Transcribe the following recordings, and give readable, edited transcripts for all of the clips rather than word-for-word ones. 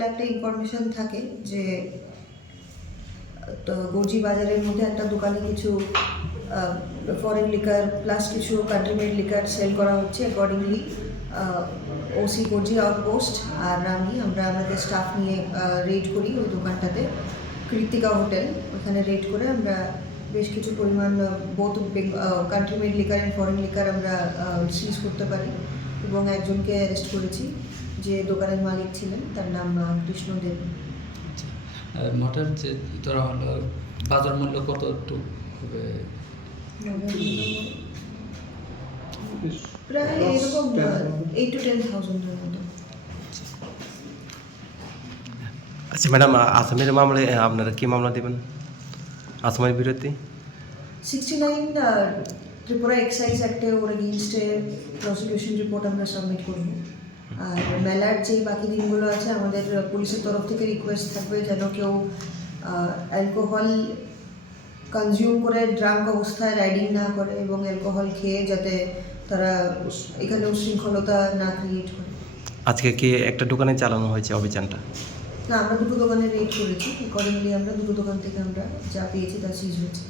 Total একটা information থাকে যে তো গর্জি বাজারের মধ্যে একটা দোকানে কিছু ফরেন লিকার প্লাস কিছু কান্ট্রি মেড লিকার সেল করা হচ্ছে। অ্যাকর্ডিংলি ওসি গর্জি আউটপোস্ট আর আমরা আমাদের স্টাফ নিয়ে রেড করি ওই দোকানটাতে, কৃত্তিকা হোটেল, ওখানে রেড করে আমরা বেশ কিছু পরিমাণ both country made liquor and foreign liquor আমরা সিজ করতে পারি এবং একজনকে অ্যারেস্ট করেছি যে দোকানের মালিক ছিলেন, তার নাম কৃষ্ণদেব। মটার যে ধরা হলো বাজার মূল্য কত একটু প্রায় এরকম 8 to 10,000 মতো। আচ্ছা ম্যাডাম, আসামের মামলায় আপনারা কি মামলা দেবেন আসামের বিরুদ্ধে? 69 ত্রিপুরা এক্সাইজ অ্যাক্টে ওর এগেইনস্টে প্রসিকিউশন রিপোর্ট আমরা সাবমিট করব। আর মেলার যে বাকি দিনগুলো আছে আমাদের পুলিশের তরফ থেকে রিকোয়েস্ট থাকবে যেন কেউ অ্যালকোহল কনজিউম করে ড্রাঙ্ক অবস্থায় রাইডিং না করে এবং অ্যালকোহল খেয়ে যাতে তারা এখানে উশৃঙ্খলতা না ক্রিয়েট করে। আজকে কি একটা দোকানে চালানো হয়েছে অভিযানটা? না, আমরা দুটো দোকানে রেড করেছি। অ্যাকর্ডিংলি আমরা দুটো দোকান থেকে আমরা যা পেয়েছি তা সিজ হয়েছে।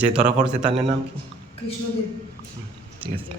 যে ধরা পড়েছে তার নাম কি? কৃষ্ণদেব। ঠিক আছে।